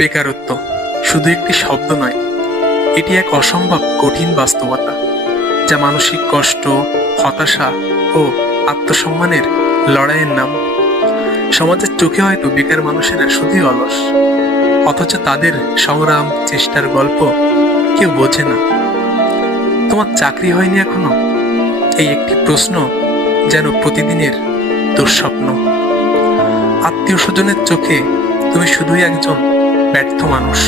বেকারত্ব শুধু একটি শব্দ নয়, এটি এক অসম্ভব কঠিন বাস্তবতা যা মানসিক কষ্ট, হতাশা ও আত্মসম্মানের লড়াইয়ের নাম। সমাজের চোখে হয়তো বেকার মানুষেরা শুধুই অলস, অথচ তাদের সংগ্রাম চেষ্টার গল্প কেউ বোঝে না। তোমার চাকরি হয়নি এখনো, এই একটি প্রশ্ন যেন প্রতিদিনের দুঃস্বপ্ন। আত্মীয় স্বজনের চোখে তুমি শুধুই একজন ব্যর্থ মানুষ,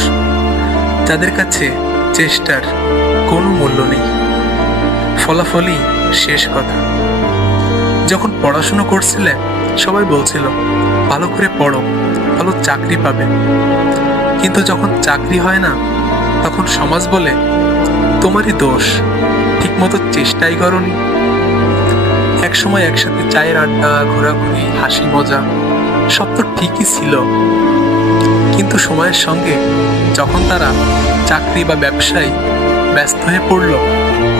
যাদের কাছে চেষ্টার কোনো মূল্য নেই। ফলাফলই শেষ কথা। যখন পড়াশোনা করছিলে সবাই বলছিল ভালো করে পড়ো, ভালো চাকরি পাবে। কিন্তু যখন চাকরি হয় না, তখন সমাজ বলে তোমারই দোষ, ঠিকমতো চেষ্টাই করনি। একসময় একসাথে চায়ের আড্ডা, ঘোরাঘুরি, হাসি মজা সব তো ঠিকই ছিল, কিন্তু সময়ের সঙ্গে যখন তারা চাকরি বা ব্যবসায় ব্যস্ত হয়ে পড়ল,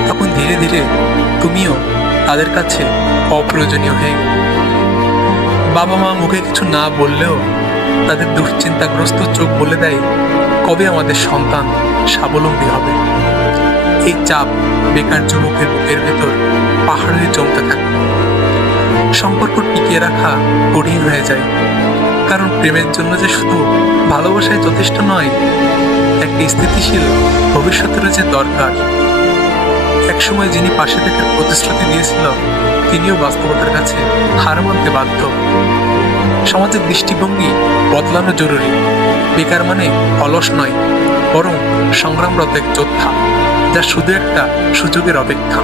তখন ধীরে ধীরে তুমিও তাদের কাছে অপ্রয়োজনীয় হয়ে গেলে। বাবা মা মুখে কিছু না বললেও তাদের দুশ্চিন্তাগ্রস্ত চোখ বলে দেয় কবে আমাদের সন্তান স্বাবলম্বী হবে। এই চাপ বেকার যুবকের বুকের ভেতর পাহাড় হয়ে জমতে থাকে। সম্পর্ক টিকিয়ে রাখা কঠিন হয়ে যায়, কারণ প্রেমের জন্য যে শুধু ভালোবাসাই যথেষ্ট নয়, একটা স্থিতিশীল ভবিষ্যতের যে দরকার। একসময় যিনি পাশে থাকার প্রতিশ্রুতি দিয়েছিল, তিনিও বাস্তবতার কাছে হার মানতে বাধ্য। সমাজের দৃষ্টিভঙ্গি বদলানো জরুরি। বেকার মানে অলস নয়, বরং সংগ্রামরত এক যোদ্ধা, যা শুধু একটা সুযোগের অপেক্ষা।